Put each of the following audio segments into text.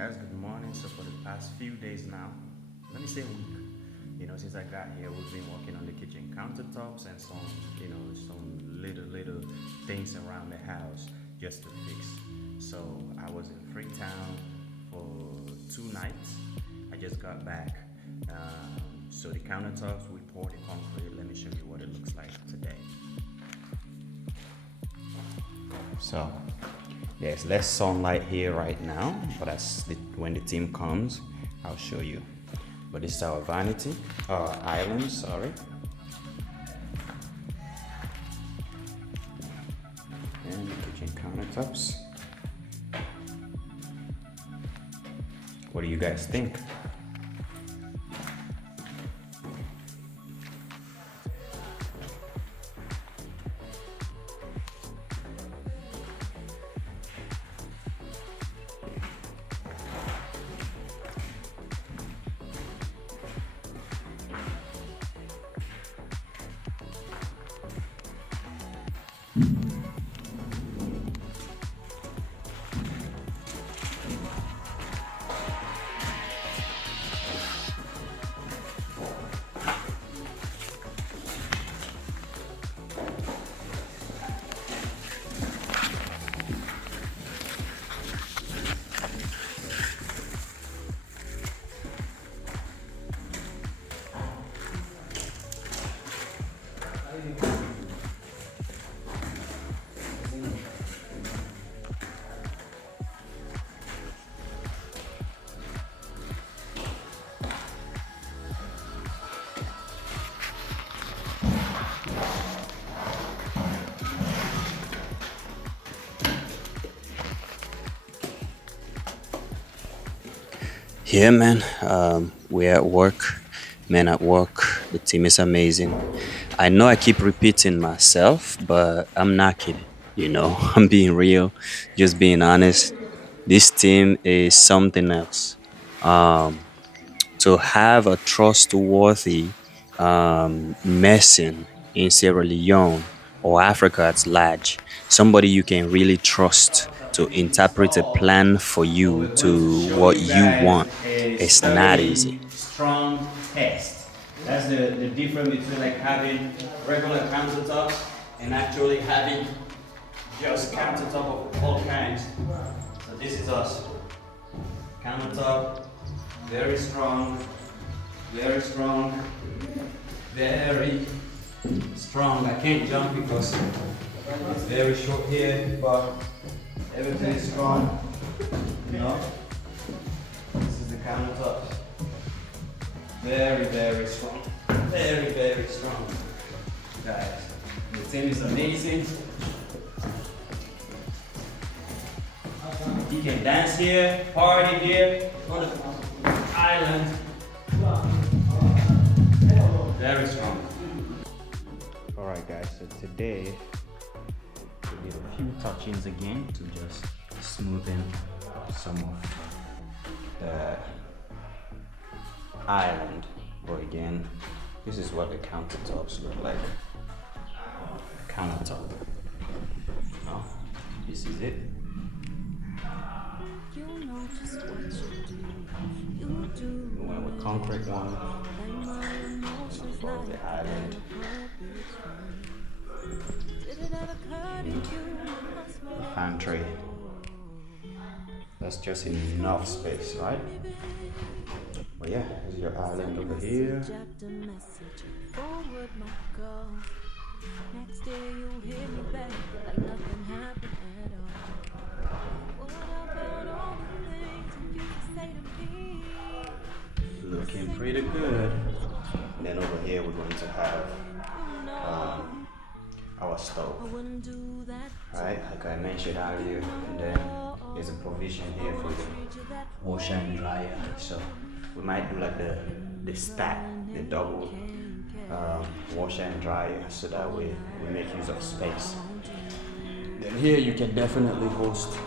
Guys, good morning. So for the past few days now, let me say week, since I got here, we've been working on the kitchen countertops and some little things around the house just to fix. So I was in Freetown for 2 nights. I just got back. So the countertops, we poured the concrete. Let me show you what it looks like today. So there's less sunlight here right now, but when the team comes, I'll show you. But this is our island, sorry. And the kitchen countertops. What do you guys think? Yeah, man. We're at work. Man, at work. The team is amazing. I know I keep repeating myself, but I'm not kidding. I'm being real, just being honest. This team is something else. Um, to have a trustworthy Mason in Sierra Leone or Africa at large, somebody you can really trust to interpret a plan for you to what you want, it's not easy. Strong test. That's the difference between like having regular countertops and actually having just countertop of all kinds. So this is us. Countertop, very strong, very strong, very strong. I can't jump because it's very short here, but everything is strong. This is the countertop. Very, very strong. Very, very strong. Guys, the team is amazing. You can dance here, party here, on the island. Very strong. Alright guys, so today we did a few touch-ins again to just smoothen some of the island. But again, this is what the countertops look like. Countertop. Now, this is it. We went with concrete one for the island. The pantry. That's just enough space, right? But yeah, here's your island over here. Next day you hit me back like nothing happened at all. Looking pretty good. And then over here we're going to have our stove. Right, like I mentioned earlier, and then there's a provision here for the washer and dryer. So we might do like the stack, the double washer and dryer, so that way we make use of space. Then here you can definitely host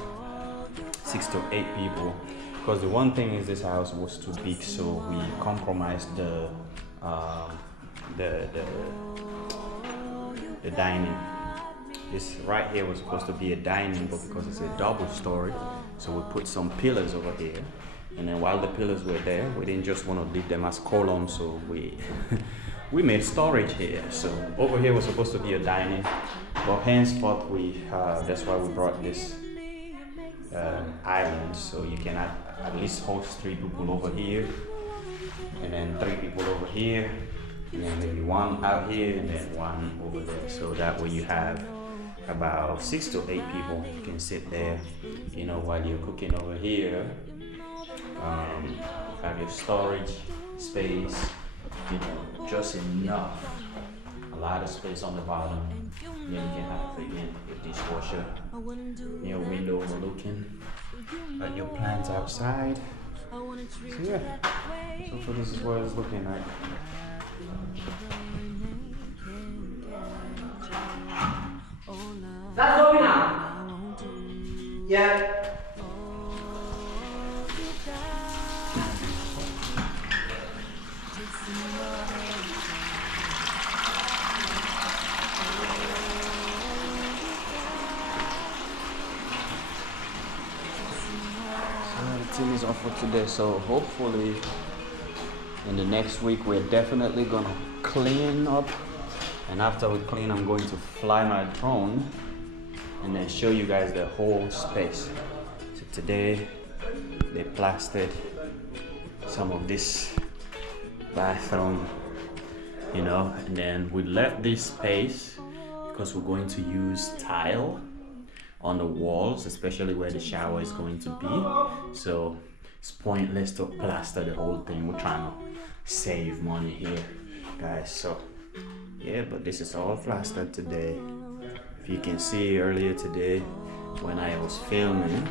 6 to 8 people, because the one thing is this house was too big, so we compromised the dining. This right here was supposed to be a dining, but because it's a double story, So we put some pillars over here. And then while the pillars were there, we didn't just want to leave them as columns, so we we made storage here. So over here was supposed to be a dining, but henceforth that's why we brought this island, so you can at least host 3 people over here, and then 3 people over here, and then maybe 1 out here, and then 1 over there. So that way you have about 6 to 8 people can sit there, while you're cooking over here. Have your storage space, just enough. A lot of space on the bottom. Then you can have again your dishwasher, your window overlooking your plants outside. So yeah, so for this is what it's looking like. That's going now. Yeah. The team is off for today, so hopefully in the next week we're definitely gonna clean up, and after we clean I'm going to fly my drone and then show you guys the whole space. So today they plastered some of this bathroom, and then we left this space because we're going to use tile on the walls, especially where the shower is going to be. So it's pointless to plaster the whole thing. We're trying to save money here, guys. So yeah, but this is all plastered today. If you can see earlier today when I was filming,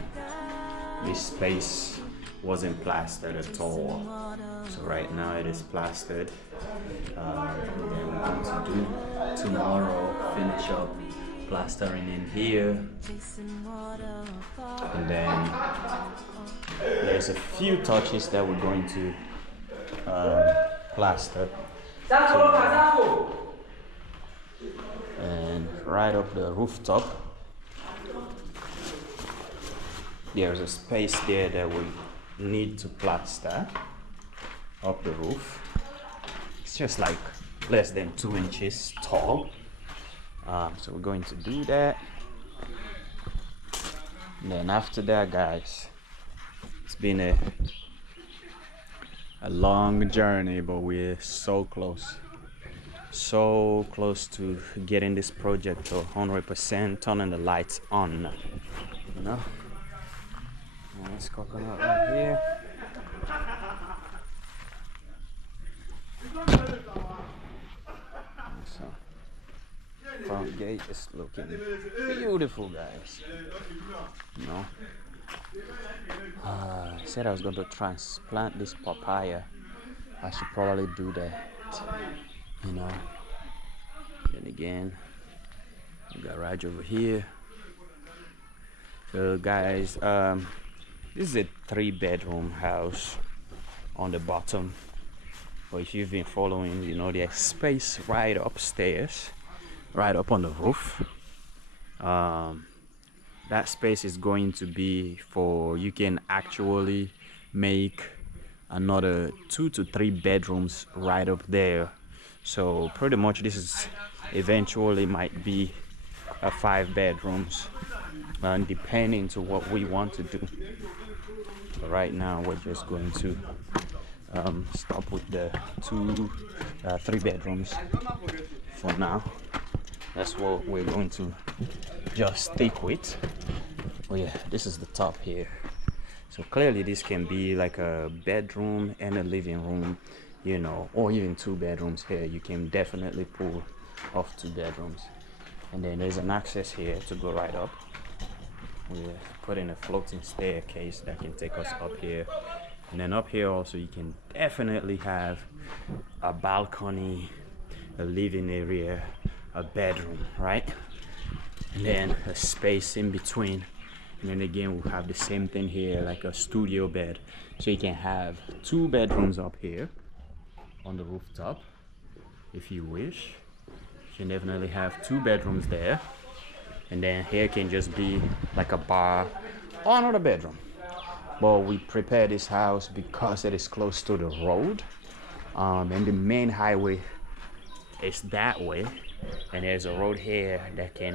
this space wasn't plastered at all. So right now it is plastered. And then we're going to do tomorrow, finish up plastering in here, and then there's a few touches that we're going to plaster. And right up the rooftop, there's a space there that we need to plaster up the roof. It's just like less than 2 inches tall. So we're going to do that. And then after that, guys, it's been a long journey, but we're so close to getting this project to 100%, turning the lights on. Nice coconut right here. So front gate is looking beautiful, guys. I said I was going to transplant this papaya. I should probably do that. Then again, garage over here. So guys, this is a 3-bedroom house on the bottom. But if you've been following, there's space right upstairs, right up on the roof. That space is going to be you can actually make another 2 to 3 bedrooms right up there. So pretty much this is eventually might be a 5 bedrooms, depending to what we want to do. But right now we're just going to stop with the 3 bedrooms for now. That's what we're going to just stick with. Oh yeah, this is the top here. So clearly this can be like a bedroom and a living room, or even 2 bedrooms here. You can definitely pull off 2 bedrooms. And then there's an access here to go right up. We're putting a floating staircase that can take us up here. And then up here also you can definitely have a balcony, a living area, a bedroom, right? And then a space in between. And then again we'll have the same thing here, like a studio bed. So you can have 2 bedrooms up here on the rooftop if you wish. You can definitely have 2 bedrooms there. And then here can just be like a bar or another bedroom. But we prepare this house because it is close to the road, and the main highway is that way, and there's a road here that can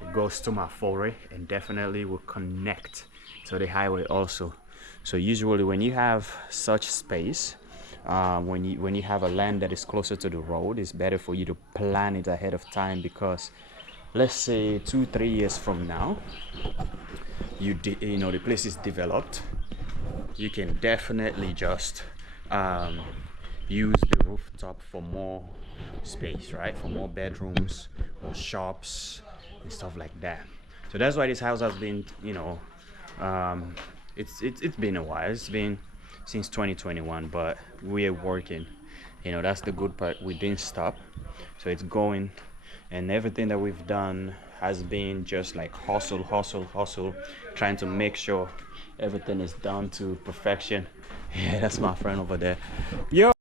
it goes to my foray and definitely will connect to the highway also. So usually when you have such space, when you have a land that is closer to the road, it's better for you to plan it ahead of time, because let's say 2 3 years from now, you know the place is developed, you can definitely just um, use the rooftop for more space, right? For more bedrooms or shops and stuff like that. So that's why this house has been, um, it's been a while. It's been since 2021, but we are working. That's the good part. We didn't stop, so it's going, and everything that we've done has been just like hustle, hustle, hustle, trying to make sure everything is done to perfection. Yeah, that's my friend over there. Yo.